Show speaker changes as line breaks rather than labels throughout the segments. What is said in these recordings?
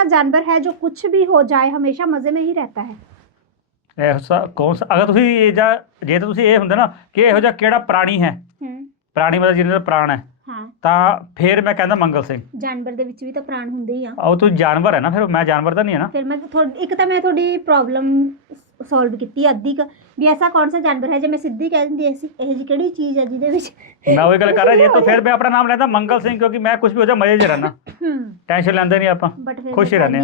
ऐसा ਜਾਨਵਰ ਹੈ ਜੋ ਕੁਝ ਵੀ ਹੋ ਜਾਏ ਹਮੇਸ਼ਾ ਮਜ਼ੇ ਮੇਂ ਹੀ ਰਹਤਾ ਹੈ
ਐਸਾ ਕੌਣ ਸਾ ਅਗਰ ਤੁਸੀਂ ਇਹ ਜਾਂ ਜੇ ਤਾਂ ਤੁਸੀਂ ਇਹ ਹੁੰਦਾ ਨਾ ਕਿ ਇਹੋ ਜਿਹਾ ਕਿਹੜਾ ਪ੍ਰਾਣੀ ਹੈ ਪ੍ਰਾਣੀ ਮਤਲਬ ਜਿਹਦੇ ਨਾਲ ਪ੍ਰਾਣ ਹੈ
ਹਾਂ
ਤਾਂ ਫਿਰ ਮੈਂ ਕਹਿੰਦਾ ਮੰਗਲ ਸਿੰਘ
ਜਾਨਵਰ ਦੇ ਵਿੱਚ ਵੀ ਤਾਂ ਪ੍ਰਾਣ ਹੁੰਦੇ ਹੀ ਆ
ਉਹ ਤੂੰ ਜਾਨਵਰ ਹੈ ਨਾ ਫਿਰ ਮੈਂ ਜਾਨਵਰ ਤਾਂ ਨਹੀਂ ਹੈ ਨਾ
ਫਿਰ ਮੈਂ ਤੁਹਾਡੀ ਇੱਕ ਤਾਂ ਮੈਂ ਤੁਹਾਡੀ ਪ੍ਰੋਬਲਮ ਸੋਲਵ ਕੀਤੀ ਅੱਧੀ ਕੁ ਵੀ ਐਸਾ ਕੌਣ ਸਾ ਜਾਨਵਰ ਹੈ ਜੇ ਮੈਂ ਸਿੱਧੀ ਕਹਿ ਦਿੰਦੀ ਐਸੀ ਇਹ ਜੀ ਕਿਹੜੀ ਚੀਜ਼ ਹੈ ਜਿਹਦੇ ਵਿੱਚ
ਮੈਂ ਉਹ ਗੱਲ ਕਰ ਰਿਹਾ ਜੇ ਤਾਂ ਫਿਰ ਮੈਂ ਆਪਣਾ ਨਾਮ ਲੈਂਦਾ ਮੰਗਲ ਸਿੰਘ ਕਿਉਂਕਿ ਮੈਂ ਕੁਝ ਵੀ ਹੋ ਜਾ ਮਜ਼ੇ 'ਚ ਰਹਿਣਾ
ਹੂੰ
ਟੈਨਸ਼ਨ ਲੈਂਦੇ ਨਹੀਂ ਆਪਾਂ
ਬਟ ਫਿਰ
ਖੁਸ਼ ਹੀ ਰਹਿੰਦੇ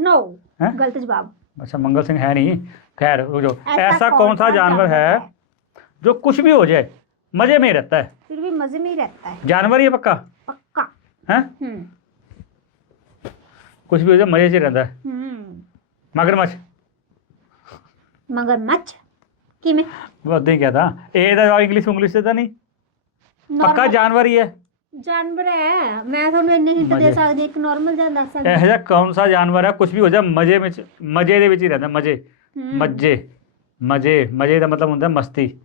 नो
हैं?
गलत जवाब
अच्छा मंगल सिंह है नहीं खैर रुक जाओ
ऐसा
ऐसा
कौन
कौन सा
सा
जानवर
जानवर
है
है?
जो कुछ भी हो जाए मजे में ही रहता है
फिर भी मजे में ही रहता है
जानवर ही है पक्का
पक्का
है
हम्म
कुछ भी हो जाए मजे से ही रहता है
हम्म
मगरमच्छ ਮਗਰਮੱਛ ਕਿਵੇਂ? ਉਦਾਂ ਹੀ ਕਹਤਾ ਇਹ ਤਾਂ ਇੰਗਲਿਸ਼ ਇੰਗਲਿਸ਼ ਤਾਂ ਨਹੀਂ। ਪੱਕਾ ਜਾਨਵਰ ਹੀ ਹੈ।
ਜਾਨਵਰ ਹੈ। ਮੈਂ ਤੁਹਾਨੂੰ ਇੰਨੇ ਹਿੰਟ ਦੇ ਸਕਦੀ ਇੱਕ ਨਾਰਮਲ ਜਿਹਾ ਦੱਸ ਸਕਦੀ
ਇਹ ਜਿਹਾ ਕੌਣ ਸਾ ਜਾਨਵਰ ਹੈ? ਕੁਝ ਵੀ ਹੋ ਜਾ ਮਜੇ ਵਿੱਚ ਮਜੇ ਦੇ ਵਿੱਚ ਹੀ ਰਹਿੰਦਾ ਮਜੇ। ਮੱਜੇ। ਮਜੇ। ਮਜੇ ਦਾ ਮਤਲਬ ਹੁੰਦਾ ਮਸਤੀ।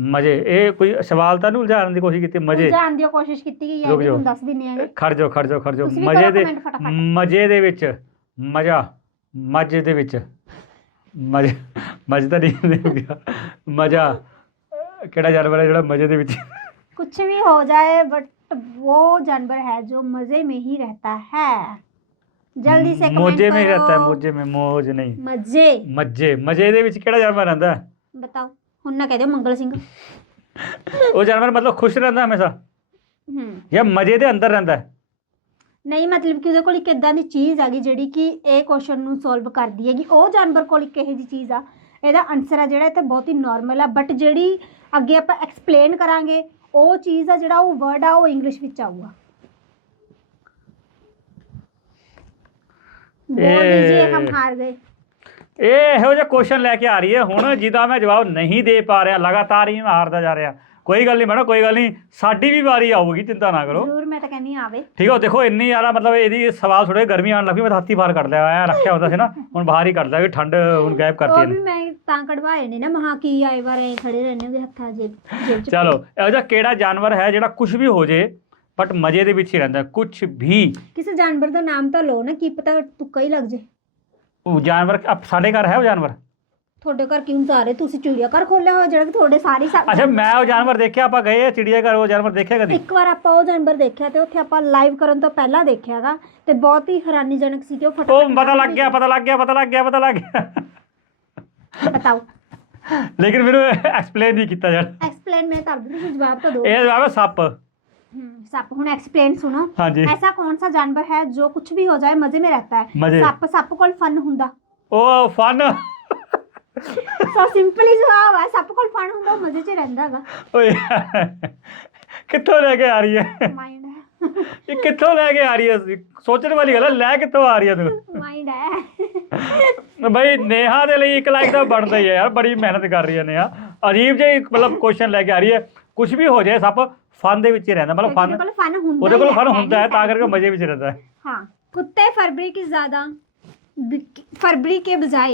ਮਜੇ। ਇਹ ਕੋਈ ਸਵਾਲ ਤਾਂ ਨਹੀਂ ਉਲਝਾਉਣ ਦੀ ਕੋਸ਼ਿਸ਼ ਕੀਤੀ ਮਜੇ?
ਉਲਝਾਣ ਦੀ ਕੋਸ਼ਿਸ਼ ਕੀਤੀ ਗਈ ਹੈ ਤੁਹਾਨੂੰ ਦੱਸ ਦਿੰਨੇ ਆ
ਖੜ ਜਾਓ ਖੜ ਜਾਓ ਖੜ ਜਾਓ। ਮਜੇ ਦੇ ਮਜੇ ਦੇ ਵਿੱਚ। ਮਜ਼ਾ। ਮਜੇ ਦੇ ਵਿੱਚ। ਮਜ਼ੇ ਮਜ਼ੇ ਤਾਂ ਨਹੀਂ ਹੋ ਗਿਆ ਮਜ਼ਾ ਕਿਹੜਾ ਜਾਨਵਰ ਹੈ ਜਿਹੜਾ ਮਜ਼ੇ ਦੇ ਵਿੱਚ
कुछ भी हो जाए बट वो जानवर है जो मजे में ही रहता है जल्दी से कमेंट
ਮੋਜੇ में ही
करो।
रहता है ਮੋਜੇ में ਮੋਜ ਨਹੀਂ
मजे
ਮੱਜੇ ਮਜ਼ੇ ਦੇ ਵਿੱਚ ਕਿਹੜਾ ਜਾਨਵਰ ਰਹਿੰਦਾ ਹੈ?
बताओ ਹੁਣ ਨਾ ਕਹਿ ਦਿਓ ਮੰਗਲ ਸਿੰਘ
ਉਹ ਜਾਨਵਰ ਮਤਲਬ ਖੁਸ਼ ਰਹਿੰਦਾ ਹਮੇਸ਼ਾ
ਹੂੰ
ਜਾਂ ਮਜ਼ੇ ਦੇ ਅੰਦਰ ਰਹਿੰਦਾ ਹੈ
ਨਹੀਂ ਮਤਲਬ ਕਿ ਉਹਦੇ ਕੋਲ ਇੱਕ ਇਦਾਂ ਦੀ ਚੀਜ਼ ਹੈਗੀ ਜਿਹੜੀ ਕਿ ਇਹ ਕੁਐਸਚਨ ਨੂੰ ਸੋਲਵ ਕਰਦੀ ਹੈਗੀ। ਉਹ ਜਾਨਵਰ ਕੋਲ ਇੱਕ ਇਹੋ ਜੀ ਚੀਜ਼ ਆ। ਇਹਦਾ ਆਨਸਰ ਆ ਜਿਹੜਾ ਤਾਂ ਬਹੁਤ ਹੀ ਨਾਰਮਲ ਆ। ਬਟ ਜਿਹੜੀ ਅੱਗੇ ਆਪਾਂ ਐਕਸਪਲੇਨ ਕਰਾਂਗੇ ਉਹ ਚੀਜ਼ ਆ ਜਿਹੜਾ ਉਹ ਵਰਡ ਆ ਉਹ ਇੰਗਲਿਸ਼ ਵਿੱਚ ਆਊਗਾ। ਬੋਲ
ਇਹ-
ਲੀजिए ਹਮ ਹਾਰ ਗਏ।
ਇਹ ਇਹੋ ਜਿਹਾ ਕੁਐਸਚਨ ਲੈ ਕੇ ਆ ਰਹੀ ਹੈ ਹੁਣ ਜਿਹਦਾ ਮੈਂ ਜਵਾਬ ਨਹੀਂ ਦੇ ਪਾ ਰਿਹਾ। ਲਗਾਤਾਰ ਹੀ ਮੈਂ ਹਾਰਦਾ ਜਾ ਰਿਹਾ। ਕੋਈ ਗੱਲ ਨਹੀਂ ਮੈਡਮ ਕੋਈ ਗੱਲ ਨਹੀਂ। ਸਾਡੀ ਵੀ ਵਾਰੀ ਆਊਗੀ ਚਿੰਤਾ ਨਾ ਕਰੋ।
ਜ਼ਰੂਰ ਮੈਂ ਤਾਂ ਕਹਿੰਦੀ ਹਾਂ ਆਵੇ।
ਠੀਕ ਹੈ ਦੇਖੋ ਇੰਨੀ ਜ਼ਿਆਦਾ ਮਤਲਬ ਇਹਦੀ ਸਵਾਲ ਥੋੜੇ ਗਰਮੀ ਆਉਣ ਲੱਗੀ ਮੈਂ ਤਾਂ ਹੱਥੀ ਬਾਹਰ ਕੱਢ ਲਿਆ ਹੋਇਆ ਰੱਖਿਆ ਹੁੰਦਾ ਸੀ ਨਾ ਹੁਣ ਬਾਹਰ ਹੀ ਕੱਢ ਲਿਆ ਕਿ ਠੰਡ ਹੁਣ ਗਾਇਬ ਕਰਤੀ
ਉਹ
ਇਹਨੇ।
ਮੈਂ ਤਾਂ ਕਢਵਾਏ ਨੇ ਨਾ ਮਹਾ ਕੀ ਆਏ ਵਾਰ ਐ ਖੜੇ ਰਹਿੰਦੇ ਉਹਦੇ ਹੱਥਾਂ ਜੇਬ ਜੇਬ ਚ
ਚਲੋ ਇਹੋ ਜਿਹਾ ਕਿਹੜਾ ਜਾਨਵਰ ਹੈ ਜਿਹੜਾ ਕੁਝ ਵੀ ਹੋ ਜੇ ਬਟ ਮਜ਼ੇ ਦੇ ਵਿੱਚ ਹੀ ਰਹਿੰਦਾ ਕੁਝ ਵੀ।
ਕਿਸੇ ਜਾਨਵਰ ਦਾ ਨਾਮ ਤਾਂ ਲਓ ਨਾ ਕੀ ਪਤਾ ਤੁੱਕਾ ਹੀ ਲੱਗ ਜੇ।
ਉਹ ਜਾਨਵਰ ਅਪ- ਸਾਡੇ ਘਰ ਹੈ ਉਹ ਜਾਨਵਰ?
ਤੁਹਾਡੇ ਘਰ ਕਿਉਂ ਸਾਰੇ ਤੁਸੀਂ ਚਿੜੀਆ ਘਰ ਖੋਲਿਆ ਹੋਇਆ ਜਿਹੜਾ ਕਿ ਤੁਹਾਡੇ ਸਾਰੇ ਸਾ-
ਅੱਛਾ ਮੈਂ ਉਹ ਜਾਨਵਰ ਦੇਖਿਆ ਆਪਾਂ ਗਏ ਆ ਚਿੜੀਆ ਘਰ ਉਹ ਜਾਨਵਰ ਦੇਖਿਆ ਕਦੀ
ਇੱਕ ਵਾਰ ਆਪਾਂ ਉਹ ਜਾਨਵਰ ਦੇਖਿਆ ਤੇ ਉੱਥੇ ਆਪਾਂ ਲਾਈਵ ਕਰਨ ਤੋਂ ਪਹਿਲਾਂ ਦੇਖਿਆਗਾ ਤੇ ਬਹੁਤ ਹੀ ਹੈਰਾਨੀਜਨਕ ਸੀ ਕਿ ਉਹ ਫਟਾਫਟ
ਉਹ ਪਤਾ ਲੱਗ ਗਿਆ ਪਤਾ ਲੱਗ ਗਿਆ ਪਤਾ ਲੱਗ ਗਿਆ ਪਤਾ ਲੱਗ ਗਿਆ
ਬਤਾਓ
ਲੇਕਿਨ ਮੈਨੂੰ ਐਕਸਪਲੇਨ ਨਹੀਂ ਕੀਤਾ ਯਾਰ
ਐਕਸਪਲੇਨ ਮੈਂ ਕਰ ਦਿੰਦੀ ਤੁਸੀਂ ਜਵਾਬ ਤਾਂ ਦਿਓ
ਇਹ ਜਵਾਬ ਹੈ ਸੱਪ
हम्म, सप ਹੁਣ ਐਕਸਪਲੇਨ ਸੁਣੋ
ਹਾਂਜੀ
ऐसा कौन सा जानवर है जो कुछ भी हो जाए मजे में रहता है
ਮਜ਼ੇ
ਸੱਪ ਸੱਪ ਕੋਲ ਫਨ ਹੁੰਦਾ
ਉਹ ਫਨ
ਸੋ ਸਿੰਪਲ ਹੀ ਸੁਭਾਅ ਆ ਸਭ ਕੋਲ ਫਨ ਹੁੰਦਾ ਮਜ਼ੇ 'ਚ ਰਹਿੰਦਾ ਹੈਗਾ
ਓਏ ਕਿੱਥੋਂ ਲੈ ਕੇ ਆ ਰਹੀ ਹੈ?
ਮਾਈਂਡ ਹੈ।
ਇਹ ਕਿੱਥੋਂ ਲੈ ਕੇ ਆ ਰਹੀ ਹੈ? ਸੋਚਣ ਵਾਲੀ ਗੱਲ ਹੈ ਲੈ ਕਿੱਥੋਂ ਆ ਰਹੀ ਹੈ ਤੈਨੂੰ
ਮਾਈਂਡ ਹੈ।
ਬਈ ਨੇਹਾ ਦੇ ਲਈ ਇੱਕ ਲਾਈਕ ਤਾਂ ਬਣਦਾ ਹੀ ਹੈ ਯਾਰ ਬੜੀ ਮਿਹਨਤ ਕਰ ਰਹੀ ਹੈ ਨੇਹਾ। ਅਜੀਬ ਜਿਹੀ ਮਤਲਬ ਕੁਐਸਚਨ ਲੈ ਕੇ ਆ ਰਹੀ ਹੈ। ਕੁਝ ਵੀ ਹੋ ਜਾਏ ਸੱਪ ਫਨ ਦੇ ਵਿੱਚ ਹੀ ਰਹਿੰਦਾ ਮਤਲਬ ਫਨ ਉਹਦੇ ਕੋਲ ਫਨ ਹੁੰਦਾ ਹੈ ਤਾਂ ਕਰਕੇ ਮਜ਼ੇ ਵਿੱਚ ਰਹਿੰਦਾ ਹੈ।
ਹਾਂ ਕੁੱਤੇ ਫਰਵਰੀ ਕਿਸ ਜ਼ਿਆਦਾ? फरवरी के बजाय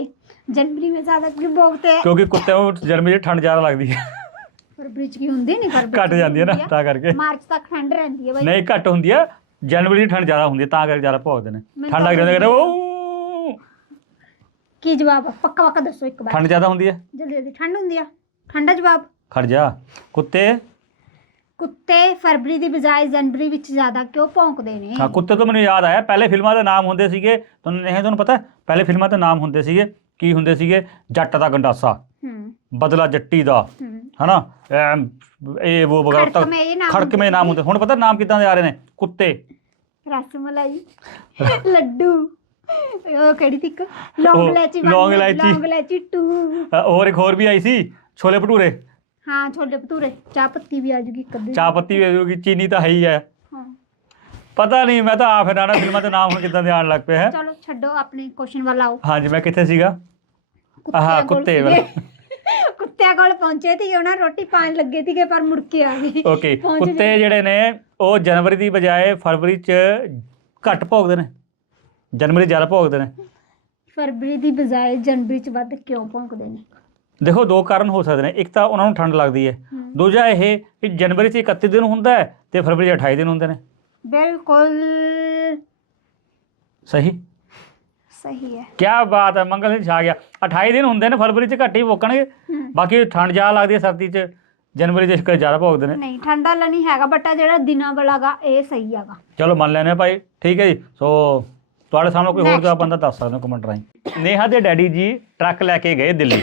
जनवरी में ज्यादा क्यों भोगते हैं
ਕਿਉਂਕਿ ਕੁੱਤਿਆਂ ਨੂੰ ਜਨਵਰੀ 'ਚ ਠੰਡ ਜ਼ਿਆਦਾ ਲੱਗਦੀ ਹੈ
फरवरी च की ਹੁੰਦੀ ਨਹੀਂ ਫਰਵਰੀ
ਘੱਟ ਜਾਂਦੀ ਹੈ ਨਾ ਤਾਂ ਕਰਕੇ
ਮਾਰਚ ਤੱਕ ਠੰਡ ਰਹਿੰਦੀ ਹੈ ਬਾਈ
ਨਹੀਂ ਘੱਟ ਹੁੰਦੀ ਹੈ ਜਨਵਰੀ 'ਚ ਠੰਡ ਜ਼ਿਆਦਾ ਹੁੰਦੀ ਹੈ ਤਾਂ ਕਰਕੇ ਜ਼ਿਆਦਾ ਭੋਗਦੇ ਨੇ
ਮੈਨੂੰ
ਠੰਡ
ਤਾਂ
ਲੱਗ ਜਾਂਦੀ ਹੈ ਕਹਿੰਦੇ ਉਹ
ਕੀ ਜਵਾਬ ਆ? ਪੱਕਾ ਪੱਕਾ ਦੱਸੋ ਇੱਕ ਵਾਰ
ਠੰਡ ਜ਼ਿਆਦਾ ਹੁੰਦੀ ਹੈ
ਜਲਦੀ ਜਲਦੀ ਠੰਡ ਹੁੰਦੀ ਆ ਠੰਡਾ ਜਵਾਬ
ਖੜ ਜਾ ਕੁੱਤੇ
ਕੁੱਤੇ ਫਰਵਰੀ ਦੀ ਬਜਾਏ ਜਨਵਰੀ ਵਿੱਚ ਜ਼ਿਆਦਾ ਕਿਉਂ ਭੌਂਕਦੇ ਨੇ?
ਹਾਂ ਕੁੱਤੇ ਤੋਂ ਮੈਨੂੰ ਯਾਦ ਆਇਆ ਪਹਿਲੇ ਫਿਲਮਾਂ ਦੇ ਨਾਮ ਹੁੰਦੇ ਸੀਗੇ ਤੁਹਾਨੂੰ ਨਹੀਂ ਤੁਹਾਨੂੰ ਪਤਾ? ਪਹਿਲੇ ਫਿਲਮਾਂ ਦੇ ਨਾਮ ਹੁੰਦੇ ਸੀਗੇ ਕੀ ਹੁੰਦੇ ਸੀਗੇ? ਜੱਟ ਦਾ ਗੰਡਾਸਾ
ਹੂੰ।
ਬਦਲਾ ਜੱਟੀ ਦਾ
ਹੂੰ।
ਹਨਾ? ਇਹ ਉਹ ਵਗੈਰਾ
ਨਾਮ
ਖੜਕਵੇਂ ਨਾਮ ਹੁੰਦੇ ਹੁਣ ਪਤਾ ਨਾਮ ਕਿਦਾਂ ਦੇ ਆ ਰਹੇ ਨੇ? ਕੁੱਤੇ।
ਰਸਮਲਾਈ। ਲੱਡੂ। ਉਹ ਕਿਹੜੀ ਤਿੱਕ ਲੌਂਗ ਇਲਾਇਚੀ
ਲੌਂਗ ਇਲਾਇਚੀ।
ਲੌਂਗ ਇਲਾਇਚੀ 2
ਅ, ਹੋਰ ਇੱਕ ਹੋਰ ਵੀ ਆਈ ਸੀ ਛੋਲੇ ਭਟੂਰੇ।
ਹਾਂ ਛੋਲੇ ਭਟੂਰੇ ਚਾਹ ਪੱਤੀ ਵੀ ਆ ਜੂਗੀ
ਚਾਹ ਪੱਤੀ ਵੀ ਆ ਜਾਊਗੀ ਚੀਨੀ ਤਾਂ ਹੈ ਹੀ ਹੈ।
ਹਾਂ।
ਪਤਾ ਨਹੀਂ ਮੈਂ ਤਾਂ ਆਪ ਹੈਰਾਨ ਫਿਲਮਾਂ ਦੇ ਨਾਮ ਹੁਣ ਕਿਦਾਂ ਦੇ ਆਉਣ ਲੱਗ ਪਏ ਹੈ।
ਚਲੋ ਛੱਡੋ ਆਪਣੇ ਕੁਐਸਚਨ ਵੱਲ ਆਓ।
ਹਾਂਜੀ ਮੈਂ ਕਿੱਥੇ ਸੀਗਾ? ਆਹ
ਕੋਲ
ਕੁੱਤੇ
ਸੀਗੇ। ਕੁੱਤਿਆਂ ਕੋਲ ਪਹੁੰਚੇ ਸੀ ਉਹਨਾਂ ਰੋਟੀ ਪਾਣ ਲੱਗੇ ਸੀਗੇ ਪਰ ਮੁੜ ਕੇ ਆ ਗਏ।
ਓਕੇ
ਪਹੁੰਚ
ਕੁੱਤੇ ਜਿਹੜੇ ਨੇ ਉਹ ਜਨਵਰੀ ਦੀ ਬਜਾਏ ਫਰਵਰੀ 'ਚ ਘੱਟ ਭੋਗਦੇ ਨੇ। ਜਨਵਰੀ ਜ਼ਿਆਦਾ ਭੋਗਦੇ ਨੇ।
ਫਰਵਰੀ ਦੀ ਬਜਾਏ ਜਨਵਰੀ ਚ ਵੱਧ ਕਿਉਂ ਭੌਂਕਦੇ ਨੇ?
ਦੇਖੋ ਦੋ ਕਾਰਨ ਹੋ ਸਕਦੇ ਨੇ ਇੱਕ ਤਾਂ ਉਹਨਾਂ ਨੂੰ ਠੰਡ ਲੱਗਦੀ ਹੈ। ਦੂਜਾ ਇਹ ਕਿ ਜਨਵਰੀ 'ਚ 31 ਦਿਨ ਹੁੰਦਾ ਹੈ ਤੇ ਫਰਵਰੀ 'ਚ 28 ਦਿਨ ਹੁੰਦੇ ਨੇ।
ਬਿਲਕੁਲ।
ਸਹੀ?
ਸਹੀ ਹੈ।
ਕੀ ਬਾਤ ਹੈ ਮੰਗਲ ਸਿੰਘ ਛਾ ਗਿਆ। 28 ਦਿਨ ਹੁੰਦੇ ਨੇ ਫਰਵਰੀ ਚ ਘੱਟ ਹੀ ਭੋਕਣਗੇ
ਹਮ।
ਬਾਕੀ ਠੰਡ ਜ਼ਿਆਦਾ ਲੱਗਦੀ ਹੈ ਸਰਦੀ ਚ ਜਨਵਰੀ ਚ ਇਸ ਕਰਕੇ ਜ਼ਿਆਦਾ ਭੋਗਦੇ ਨੇ।
ਨਹੀਂ ਠੰਡਾ ਵਾਲਾ ਨਹੀਂ ਹੈਗਾ ਬਟ ਆ ਜਿਹੜਾ ਦਿਨਾਂ ਵਾਲਾਗਾ ਇਹ ਸਹੀ ਹੈਗਾ।
ਚਲੋ ਮੰਨ ਲੈਨੇ ਭਾਈ ਠੀਕ ਹੈ ਜੀ। ਸੋ ਤੁਹਾਡੇ ਸਾਹਮਣੇ ਕੋਈ ਹੋਰ. ਜਵਾਬ ਬੰਦਾ ਦੱਸ ਸਕਦੇ ਹੋ ਕਮੈਂਟ ਰਾਹੀਂ। ਨੇਹਾ ਦੇ ਡੈਡੀ ਜੀ ਟਰੱਕ ਲੈ ਕੇ ਗਏ ਦਿੱਲੀ।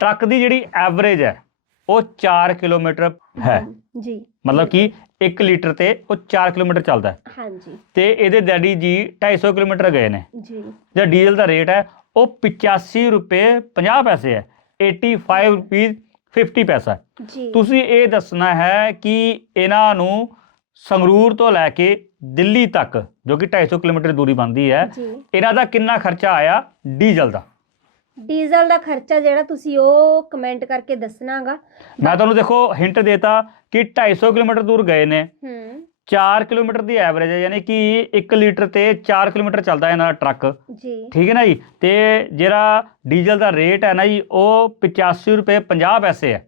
ਟਰੱਕ ਦੀ ਜਿਹੜੀ ਐਵਰੇਜ ਹੈ ਉਹ 4 ਕਿਲੋਮੀਟਰ ਹੈ।
ਜੀ।
ਮਤਲਬ ਕਿ 1 ਲੀਟਰ ਤੇ ਉਹ 4 ਕਿਲੋਮੀਟਰ ਚੱਲਦਾ ਹੈ।
ਹਾਂਜੀ।
ਤੇ ਇਹਦੇ ਡੈਡੀ ਜੀ 250 ਕਿਲੋਮੀਟਰ ਗਏ ਨੇ।
ਜੀ।
ਜਿਹੜਾ ਡੀਜ਼ਲ ਦਾ ਰੇਟ ਹੈ ਉਹ 85 ਰੁਪਏ 50 ਪੈਸੇ ਹੈ। 85 ਰੁਪਏ 50 ਪੈਸਾ
ਜੀ।
ਤੁਸੀਂ ਇਹ ਦੱਸਣਾ ਹੈ ਕਿ ਇਹਨਾਂ ਨੂੰ ਸੰਗਰੂਰ ਤੋਂ ਲੈ ਕੇ ਦਿੱਲੀ ਤੱਕ ਜੋ ਕਿ 250 ਕਿਲੋਮੀਟਰ ਦੂਰੀ ਬਣਦੀ ਹੈ ਇਹਨਾਂ ਦਾ ਕਿੰਨਾ ਖਰਚਾ ਆਇਆ ਡੀਜ਼ਲ ਦਾ?
ਡੀਜ਼ਲ ਦਾ ਖਰਚਾ ਜਿਹੜਾ ਤੁਸੀਂ ਉਹ ਕਮੈਂਟ ਕਰਕੇ ਦੱਸਣਾਗਾ।
ਮੈਂ ਤੁਹਾਨੂੰ ਦੇਖੋ ਹਿੰਟ ਦੇਤਾ ਕਿ 250 ਕਿਲੋਮੀਟਰ ਦੂਰ ਗਏ ਨੇ।
ਹੂੰ।
4 ਕਿਲੋਮੀਟਰ ਦੀ ਐਵਰੇਜ ਹੈ ਯਾਨੀ ਕਿ 1 ਲੀਟਰ ਤੇ 4 ਕਿਲੋਮੀਟਰ ਚੱਲਦਾ ਇਹਨਾਂ ਦਾ ਟਰੱਕ।
ਜੀ।
ਠੀਕ ਹੈ ਨਾ ਜੀ? ਤੇ ਜਿਹੜਾ ਡੀਜ਼ਲ ਦਾ ਰੇਟ ਹੈ ਨਾ ਜੀ ਉਹ 85 ਰੁਪਏ 50 ਪੈਸੇ ਹੈ।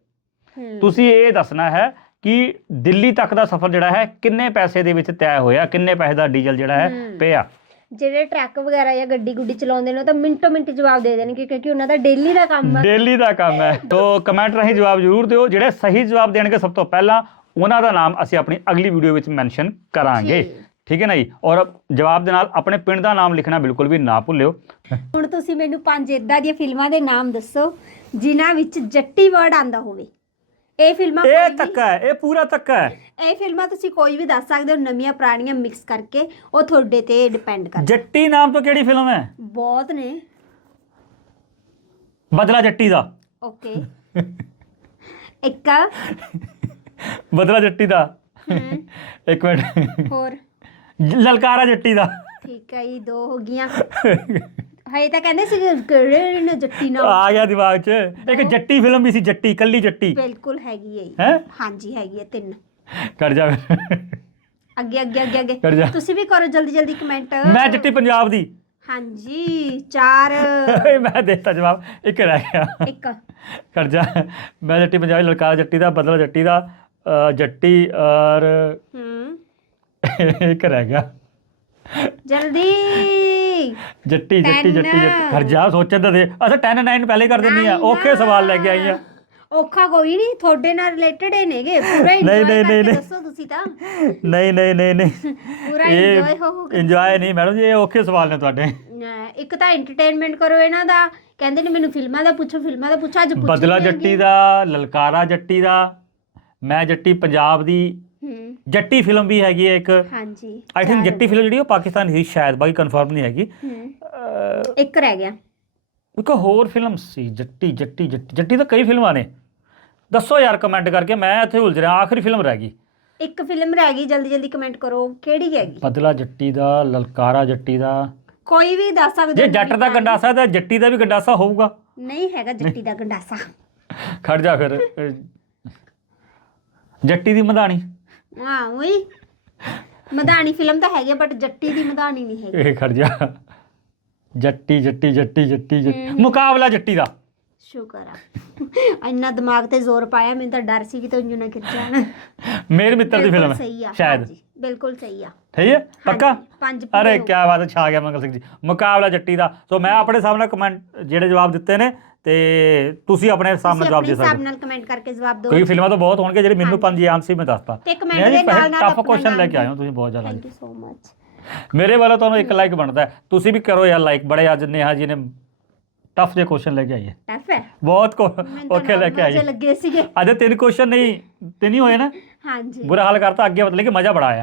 ਤੁਸੀਂ ਇਹ ਦੱਸਣਾ ਹੈ ਕਿ ਦਿੱਲੀ ਤੱਕ ਦਾ ਸਫ਼ਰ ਜਿਹੜਾ ਹੈ ਕਿੰਨੇ ਪੈਸੇ ਦੇ ਵਿੱਚ ਤੈਅ ਹੋਇਆ ਕਿੰਨੇ ਪੈਸੇ ਦਾ ਡੀਜ਼ਲ ਜਿਹੜਾ ਹੈ। ਪਿਆ?
ਜਿਹੜੇ ਟਰੱਕ ਵਗੈਰਾ ਜਾਂ ਗੱਡੀ ਗੁੱਡੀ ਚਲਾਉਂਦੇ ਨੇ ਉਹ ਤਾਂ ਮਿੰਟੋ ਮਿੰਟ ਜਵਾਬ ਦੇ ਦੇਣਗੇ ਕਿਉਂਕਿ ਉਹਨਾਂ ਦਾ ਡੇਲੀ ਦਾ ਕੰਮ ਹੈ
ਡੇਲੀ ਦਾ ਕੰਮ ਹੈ। ਤੋਂ ਕਮੈਂਟ ਰਾਹੀਂ ਜਵਾਬ ਜ਼ਰੂਰ ਦਿਓ। ਜਿਹੜੇ ਸਹੀ ਜਵਾਬ ਦੇਣਗੇ ਸਭ ਤੋਂ ਪਹਿਲਾਂ ਉਹਨਾਂ ਦਾ ਨਾਮ ਅਸੀਂ ਆਪਣੀ ਅਗਲੀ ਵੀਡੀਓ ਵਿੱਚ ਮੈਂਸ਼ਨ ਕਰਾਂਗੇ। ਠੀਕ ਹੈ ਨਾ ਜੀ? ਔਰ ਜਵਾਬ ਦੇ ਨਾਲ ਆਪਣੇ ਪਿੰਡ ਦਾ ਨਾਮ ਲਿਖਣਾ ਬਿਲਕੁਲ ਵੀ ਨਾ ਭੁੱਲਿਓ।
ਹੁਣ ਤੁਸੀਂ ਮੈਨੂੰ ਪੰਜ ਇਦਾਂ ਦੀਆਂ ਫਿਲਮਾਂ ਦੇ ਨਾਮ ਦੱਸੋ ਜਿਨ੍ਹਾਂ ਵਿੱਚ ਜੱਟੀ ਵਰਡ ਆਂਦਾ ਹੋਵੇ। ਇਹ ਫਿਲਮਾਂ ਕੋਈ
ਇਹ
ਵੀ-
ਤੱਕਾ ਹੈ ਇਹ ਪੂਰਾ ਤੱਕਾ ਹੈ।
ਇਹ ਫਿਲਮਾਂ ਤੁਸੀਂ ਕੋਈ ਵੀ ਦੱਸ ਸਕਦੇ ਹੋ ਨਵੀਆਂ ਪੁਰਾਣੀਆਂ ਮਿਕਸ ਕਰਕੇ ਉਹ ਤੁਹਾਡੇ ਤੇ ਡਿਪੈਂਡ ਕਰਦਾ।
ਜੱਟੀ ਨਾਮ ਤੋਂ ਕਿਹੜੀ ਫਿਲਮ ਹੈ?
ਬਹੁਤ ਨੇ।
ਬਦਲਾ ਜੱਟੀ ਦਾ।
ਓਕੇ। ਇੱਕ।
ਬਦਲਾ ਜੱਟੀ ਦਾ। ਇੱਕ ਮਿੰਟ।
ਹੋਰ।
ਲਲਕਾਰਾ ਜੱਟੀ ਦਾ।
ਠੀਕ ਹੈ ਜੀ ਦੋ ਹੋ ਗਈਆਂ। ਹਏ ਤਾਂ ਕਹਿੰਦੇ ਸੀ ਕਿਹੜੇ ਨੇ ਜੱਟੀ ਨਾਲ?
ਆ ਗਿਆ ਦਿਮਾਗ 'ਚ। ਇੱਕ ਜੱਟੀ ਫਿਲਮ ਵੀ ਸੀ ਜੱਟੀ ਕੱਲੀ ਜੱਟੀ।
ਬਿਲਕੁਲ ਹੈਗੀ ਹੈ ਜੀ।
ਹੈ?
ਹਾਂਜੀ ਹੈਗੀ ਹੈ ਤਿੰਨ।
ਕਰ ਜਾ
ਅੱਗੇ ਅੱਗੇ ਅੱਗੇ
ਕਰ ਜਾ।
ਅੱਗੇ ਤੁਸੀਂ ਵੀ ਕਰੋ ਜਲਦੀ ਜਲਦੀ ਕਮੈਂਟ।
ਮੈਂ ਜੱਟੀ ਪੰਜਾਬ ਦੀ।
ਹਾਂਜੀ ਚਾਰ।
ਮੈਂ ਦੇਤਾ ਜਵਾਬ। ਇੱਕ ਰਹਿ ਗਿਆ।
ਇੱਕ।
ਕਰ ਜਾ। ਮੈਂ ਜੱਟੀ ਪੰਜਾਬੀ ਲਲਕਾਰਾ ਜੱਟੀ ਦਾ ਬਦਲਾ ਜੱਟੀ ਦਾ ਅ, ਜੱਟੀ ਔਰ
ਹੂੰ।
ਇੱਕ ਰਹਿ ਗਿਆ।
ਜਲਦੀ।
ਜੱਟੀ ਜੱਟੀ. ਜੱਟੀ ਜੱਟੀ। ਜਾ ਸੋਚਣ ਤਾਂ ਦੇ। ਅੱਛਾ 10 9 ਪਹਿਲੇ ਕਰ ਦਿੰਦੀ ਆ. ਔਖੇ ਸਵਾਲ ਲੈ ਕੇ ਆਈ ਆ।
ਔਖਾ ਕੋਈ ਨਹੀਂ। ਤੁਹਾਡੇ ਨਾਲ ਰਿਲੇਟਡ ਹੀ ਨੇਗੇ। ਪੂਰਾ
ਨਹੀਂ,
ਇੰਜੋਏ
ਨਹੀਂ,
ਕਰਕੇ
ਨਹੀਂ।
ਦੱਸੋ ਤੁਸੀਂ ਤਾਂ।
ਨਹੀਂ। ਨਹੀਂ ਨਹੀਂ ਨਹੀਂ
ਪੂਰਾ ਇੰਜੋਏ ਹੋ
ਇੰਜੋਏ ਨਹੀਂ ਮੈਡਮ ਜੀ ਇਹ ਔਖੇ ਸਵਾਲ ਨੇ ਤੁਹਾਡੇ।
ਇੱਕ ਤਾਂ ਐਂਟਰਟੇਨਮੈਂਟ ਕਰੋ ਇਹਨਾਂ ਦਾ। ਕਹਿੰਦੇ ਨੇ ਮੈਨੂੰ ਫਿਲਮਾਂ ਦਾ ਪੁੱਛੋ ਫਿਲਮਾਂ ਦਾ ਪੁੱਛੋ ਅੱਜ ਪੁੱਛ
ਬਦਲਾ। ਜੱਟੀ ਦਾ ਲਲਕਾਰਾ ਜੱਟੀ ਦਾ ਮੈਂ ਜੱਟੀ ਪੰਜਾਬ ਦੀ
ਹੂੰ।
ਜੱਟੀ ਫਿਲਮ ਵੀ ਹੈਗੀ ਹੈ ਇੱਕ।
ਹਾਂਜੀ।
ਆਈ ਥਿੰਕ ਜੱਟੀ ਫਿਲਮ ਜਿਹੜੀ ਉਹ ਪਾਕਿਸਤਾਨ ਦੀ ਸੀ ਸ਼ਾਇਦ ਬਾਕੀ ਕਨਫਰਮ ਨਹੀਂ ਹੈਗੀ।
ਹੂੰ। ਇੱਕ ਰਹਿ ਗਿਆ।
ਇੱਕ ਹੋਰ ਫਿਲਮ ਸੀ ਜੱਟੀ ਜੱਟੀ ਜੱਟੀ। ਜੱਟੀ ਤਾਂ ਕਈ ਫਿਲਮਾਂ ਨੇ। ਦੱਸੋ ਯਾਰ ਕਮੈਂਟ ਕਰਕੇ ਮੈਂ ਇੱਥੇ ਉਲਝ ਰਿਹਾ ਆਖਰੀ ਫਿਲਮ ਰਹਿ ਗਈ।
ਇੱਕ ਫਿਲਮ ਰਹਿ ਗਈ ਜਲਦੀ ਜਲਦੀ ਕਮੈਂਟ ਕਰੋ ਕਿਹੜੀ ਹੈਗੀ?
ਬਦਲਾ ਜੱਟੀ ਦਾ ਲਲਕਾਰਾ ਜੱਟੀ ਦਾ।
ਕੋਈ ਵੀ ਦੱਸ ਸਕਦੇ
ਜੇ
ਹੋ
ਜੱਟ ਦਾ ਗੰਡਾਸਾ ਤਾਂ ਜੱਟੀ ਦਾ ਵੀ ਗੰਡਾਸਾ ਹੋਊਗਾ।
ਨਹੀਂ ਹੈਗਾ ਜੱਟੀ ਦਾ ਗੰਡਾਸਾ।
ਖੜ ਜਾ ਫਿਰ। ਜੱਟੀ ਦੀ ਮਧਾਣੀ।
ਹਾਂ ਉਹੀ। ਮਧਾਣੀ ਫਿਲਮ ਤਾਂ ਹੈਗੀ ਬਟ ਜੱਟੀ ਦੀ ਮਧਾਣੀ ਨਹੀਂ ਹੈਗੀ।
ਇਹ ਖੜ ਜਾ। ਜੱਟੀ ਜੱਟੀ ਜੱਟੀ ਜੱਟੀ ਜੱਟੀ। ਮੁਕਾਬਲਾ ਜੱਟੀ ਦਾ।
ਸ਼ੁਕਰ ਆ। ਇੰਨਾ ਦਿਮਾਗ ਤੇ ਜ਼ੋਰ ਪਾਇਆ ਮੈਨੂੰ ਤਾਂ ਡਰ ਸੀ ਕਿ ਤੂੰ ਨਾ ਗਿਰ ਜਾਣਾ।
ਮੇਰੇ ਮਿੱਤਰ ਦੀ ਫਿਲਮ
ਸਹੀ
ਹੈ
ਆ।
ਸ਼ਾਇਦ।
ਹਾਂਜੀ, ਬਿਲਕੁਲ ਸਹੀ ਆ।
ਠੀਕ ਹੈ? ਪੱਕਾ?
ਹਾਂਜੀ, ਪੰਜ ਪੂਰੇ
ਅਰੇ
ਹੋ
ਕੀ ਬਾਤ ਹੈ ਛਾ ਗਿਆ ਮੰਗਲ ਸਿੰਘ ਜੀ। ਮੁਕਾਬਲਾ ਜੱਟੀ ਦਾ। ਸੋ ਮੈਂ ਆਪਣੇ ਸਾਹਮਣੇ ਕਮੈਂਟ ਜਿਹੜੇ ਜਵਾਬ ਦਿੱਤੇ ਨੇ ਤੇ ਤੁਸੀਂ ਆਪਣੇ ਸਾਹਮਣੇ
ਤੁਸੀਂ
ਜਵਾਬ ਦੇ
ਹਿਸਾਬ
ਸਕਦੇ
ਨਾਲ ਕਮੈਂਟ ਕਰਕੇ ਜਵਾਬ ਦਿਓ।
ਕੋਈ ਫਿਲਮਾਂ ਤਾਂ ਬਹੁਤ ਹੋਣਗੇ ਜਿਹੜੇ ਮੈਨੂੰ। ਪੰਜ ਯਾਦ ਸੀ ਮੈਂ ਦੱਸਤਾ।
ਤੇ comment ਦੇ ਨਾਲ ਨਾਲ
ਟਫ
ਆਪਣਾ
ਕੁਐਸਚਨ ਲੈ ਕੇ ਆਏ ਹੋ ਤੁਸੀਂ ਬਹੁਤ ਜ਼ਿਆਦਾ।
ਥੈਂਕ ਯੂ ਸੋ ਮਚ
ਮੇਰੇ ਵੱਲੋਂ ਤੁਹਾਨੂੰ ਇੱਕ ਲਾਈਕ ਬਣਦਾ ਹੈ। ਤੁਸੀਂ ਵੀ ਕਰੋ ਯਾਰ ਲਾਈਕ ਬੜੇ ਅੱਜ ਨੇਹਾ ਜੀ ਨੇ ਟਫ ਜਿਹੇ ਕੁਐਸਚਨ ਲੈ ਕੇ ਆਈ ਹੈ
ਟਫ ਹੈ?
ਬਹੁਤ ਕੋ-
ਮੈਨੂੰ ਤਾਂ
ਔਖੇ ਲੈ ਕੇ ਆਈ ਹੈ
ਲੱਗੇ ਸੀਗੇ।
ਅੱਜ ਤਿੰਨ ਕੁਐਸਚਨ ਨਹੀਂ ਤਿੰਨ ਹੀ ਹੋਏ ਨਾ।
ਹਾਂਜੀ।
ਬੁਰਾ ਹਾਲ ਕਰਤਾ ਅੱਗੇ ਮਤਲਬ ਕਿ ਮਜ਼ਾ ਬੜਾ ਆਇਆ।